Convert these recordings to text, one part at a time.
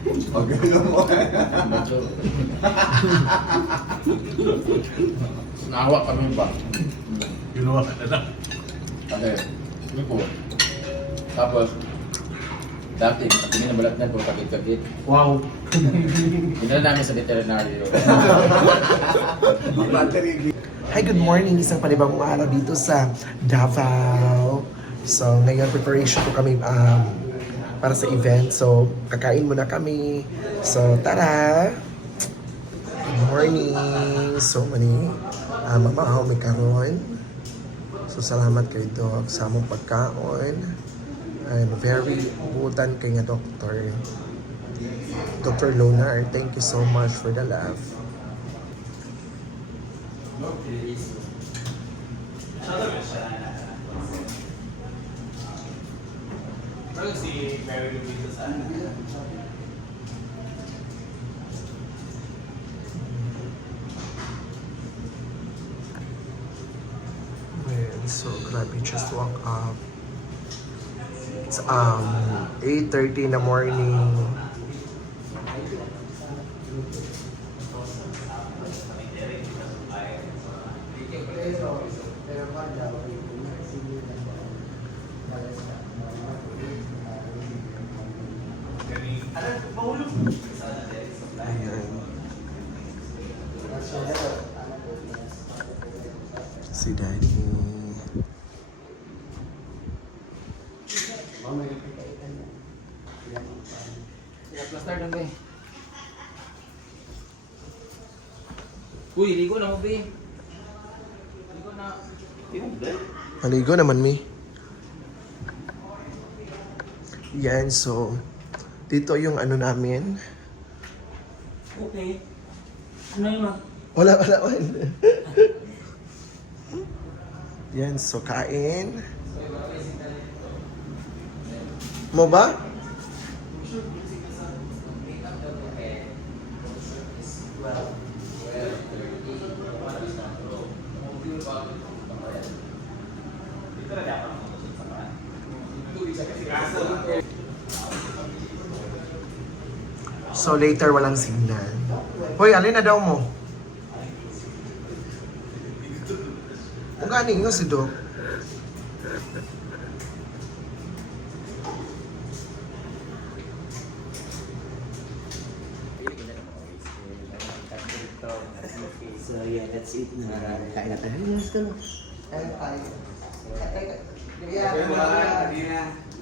Okay mo. Naawa kami ba? Ginawa ka na lang. Okay. Ano po? Tapos, dati, tingin na balat na po, kakit-kakit. Wow. Dinala namin sa veterinary. Battery. Hi, good morning. Isang panibagong araw dito sa Davao. So, ngayon preparation po kami para sa event. So, kakain muna kami. So, tara! Good morning! So, mani, mamahaw may karon. So, salamat kay Doc sa among pagkaon. And very butan kay nga Dr. Dr. Lonar. Thank you so much for the love. Si Mary Louise sa Ayan, so grabe, just woke up. It's 8:30 in the morning. Ayan. Si Daddy. Plaster lang ba eh. Uy, ligo na mo ba eh. Ligo na. Maligo naman, Mi. Yan, so dito yung ano namin. Okay. Ano yun? Wala. Yan, so kain. Mo ba? So later walang signal. Hoy, alin na daw mo? Kung ganing nga si Doc. So yeah, that's it na. Kain na tayo. Let's go.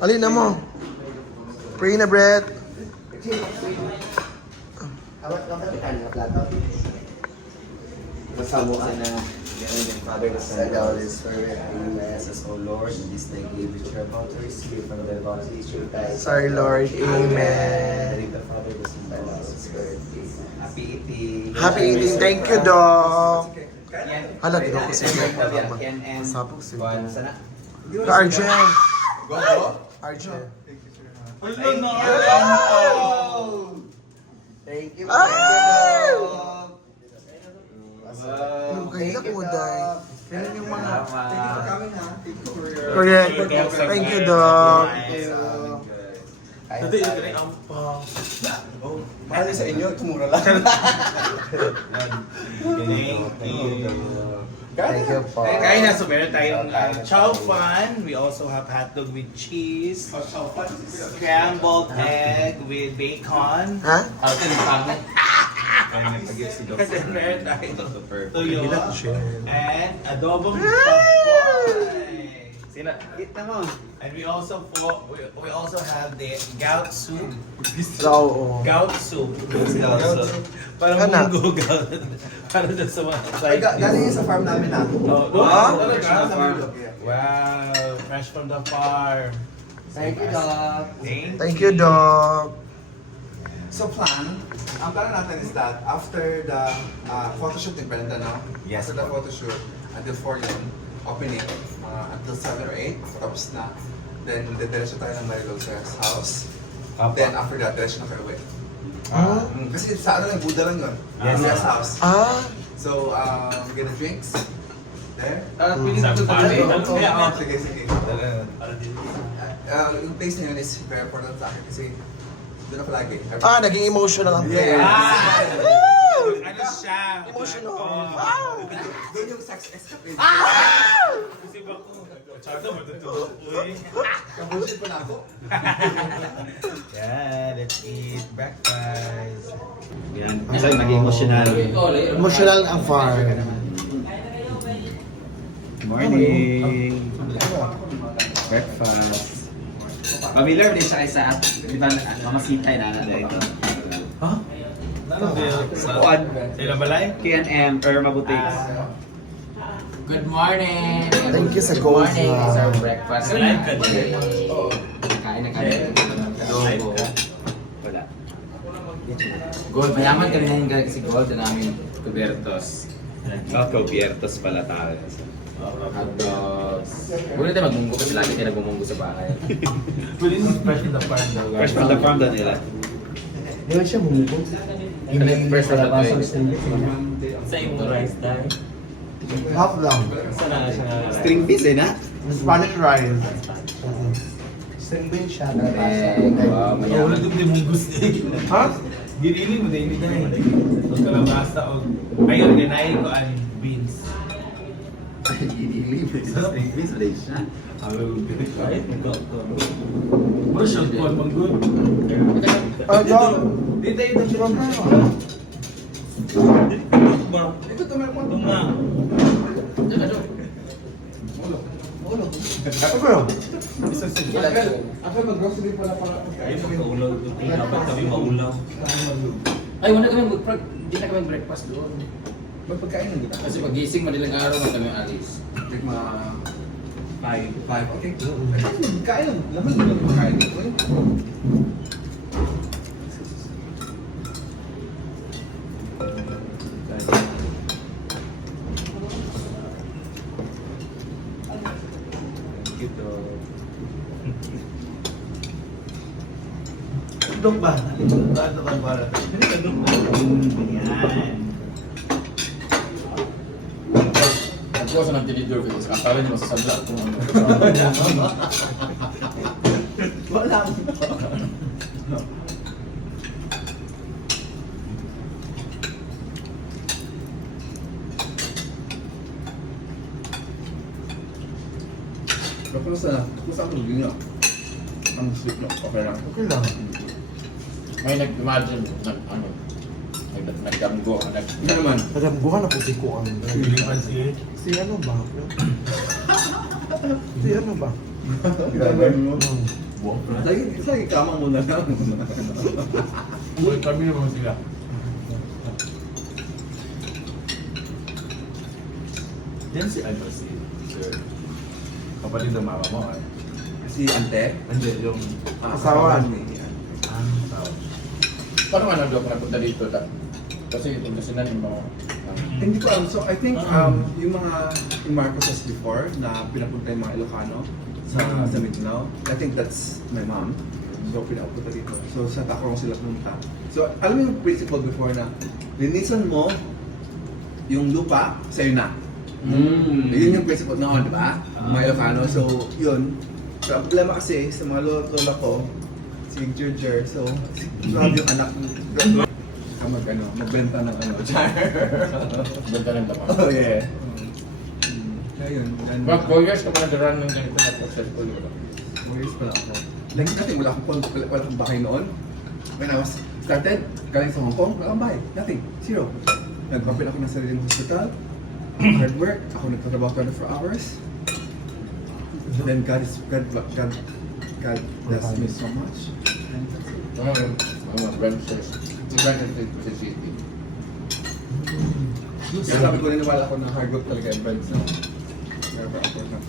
Alin na mo? Pray na, Brett. Awat lang ka kain na plato. Masamuan na. Father, the Son, and the Holy Spirit. Amen. As O Lord, in this day give which you are about to receive from the body, true tithe. Sorry, Lord. Amen. Believe the Father, the Son, and the Holy Spirit. Happy eating. Happy eating. Thank you, Doc. Yan. Hala, ginawa ko siya. Yan and Masapok siya. one. Sana. Arjen. Go. Arjen. Hello na! Thank you. Ay! Wow. Yung kainak mo, Day. Yan yung mga... Thank you for coming, ha? Thank you for your... Correct. Thank you, Doc. Dati yung ganay ang pang. Mahal sa inyo, tumura lang. Thank you po. Kain na, so meron tayong chow fan. We also have hotdog with cheese. Scrambled egg with bacon. Ha? And then meron tayong tuyo. Bilat siya. And adobong papoy. Sina, eat na mo. And we also have the gout soup. Oo. Gout soup. Parang Kana? munggo gout. Para dun sa mga side Galing yun sa farm namin, ha? Talaga? Wow, fresh from the farm. Thank you, Doc. Thank you, Doc. So ang plan natin is that after the photoshoot ni Brenda, no? Yes. After the photoshoot, until 4 yun, opening, until 7 or 8, tapos na. Then, diretso tayo ng Marilosa's house. Then, after that, diretso na kayo uwi. Kasi sa ano lang, Buddha lang yun. Yes. Marilosa's house. Ah, So, we're gonna drinks. There. Sige. Sige. Yung place na yun is very important sa akin kasi Doon ako lagi. Naging emotional ang Yeah. Ano siya? Emotional. Oo. Wow! Doon yung sex escapade. Kasi ba ko? Tsada matutulog. Uy. Kabullshit pa na ako. Yeah, let's eat breakfast. Yan. Kasi naging emotional. Emotional ang farm. Morning. Breakfast. Familiar din siya kaysa at di ba mamasitay na dito. Ha? Ano ba? Sa kuan? Sa ilang balay? K&M Irma Boutiques. Good morning! Thank you sa Good goals morning! na. It's our breakfast. Live ka din. Kain na kami. Adobo. Wala. Gold, mayaman kami na yung galing si Gold na namin kubertos. Cubiertos pala tayo. Hotdogs. Huwag na tayo magmunggo kasi lagi tayo nagmumunggo sa bahay. Fresh in the farm daw. Fresh from the farm daw nila. Di ba siya bumubo? First from the plate. Sa yung rice tayo. Half lang. String beans eh na? Spanish rice. String bean siya. Wow, mayaman. Wala mong gusto. Ha? Ginili mo din dahil. Ang kalabasa o ayun ganahin ko ang beans. String beans ulit siya. Mo siya ko ang good. Di tayo na siya. Ito tumang. Ako yun. Ako mag-grocery pala para ako. Dapat kami maulaw. Ay, wala kami hindi na kami breakfast doon. Magpagkain lang dito. Kasi pagising madaling araw na kami alis. Like mga 5. Okay. Magkain lang. Laman lang yung magkain dito. Dok ba? Ano ka para? Yan. Nagkuha sa ng tinidor kasi akala niya masasadla kung ano. Wala. Tapos na. Tapos ako naging ang sweet na. Okay lang. Okay lang. May nag-imagine, nagdamgo, Hindi naman. Nagambuhan ako si Kuan. Pilipan siya. Si ano ba? Si ano ba? Grabe mo. Hmm. Lagi kamang muna lang. Uy, kami naman sila. Yan si ano si Sir. Kapatid ng mama mo eh. Si Ante. Hindi, yung Asawa. asawa. Paano nga nandok napunta dito? Kasi itong kasi na yung mga... Hindi ko alam. So I think yung mga yung Marcoses before na pinapunta yung mga Ilocano sa Mindanao, I think that's my mom. So pinapunta dito. So sa Tacong sila pumunta. So alam mo yung principle before na linisan mo yung lupa sa'yo na. Yun yung principle noon, di ba? Mga Ilocano. So yun. Pero ang problema kasi sa mga lola ko, si Ginger, so grabe yung anak magbenta ng ano, char. Benta ng laman. Oh yeah. Ayun. But 4 years ka pa nag-run ng ganito na successful, di ba? 4 years pala ako. Like nothing, wala akong bahay noon. When I was started, galing sa Hong Kong, wala akong bahay. Nothing. Zero. Nagpapil ako ng sariling hospital. Hard work. Ako nagtatrabaho 24 hours. Then God bless me so much. And that's it. Mga branches. Branches sa city. Kaya sabi ko niniwala ko na hard work talaga and friends na. Pero ako na.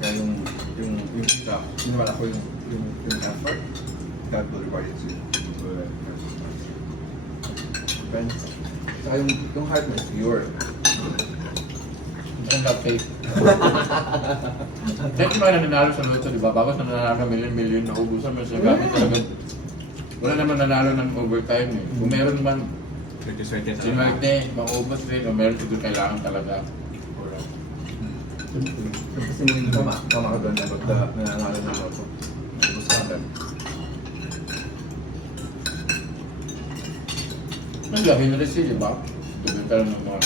Kaya yung kita, niniwala ko yung effort, God will reward it soon. Friends. Saka yung heart mo is pure. Ang love faith. Kaya yung mga nananalo sa loto, di ba? Bakit na nananalo ng million-million na ubusan mo siya gamit talaga. Wala naman nanalo ng overtime eh. Kung meron man, Swerte sa Sinwerte, maubos rin, o meron siguro kailangan talaga. Kasi hindi ko makaganda pagka nangangalan ng loto. Ubus ka agad. Mas gabi na rin siya, di ba? Doon ka lang ng mga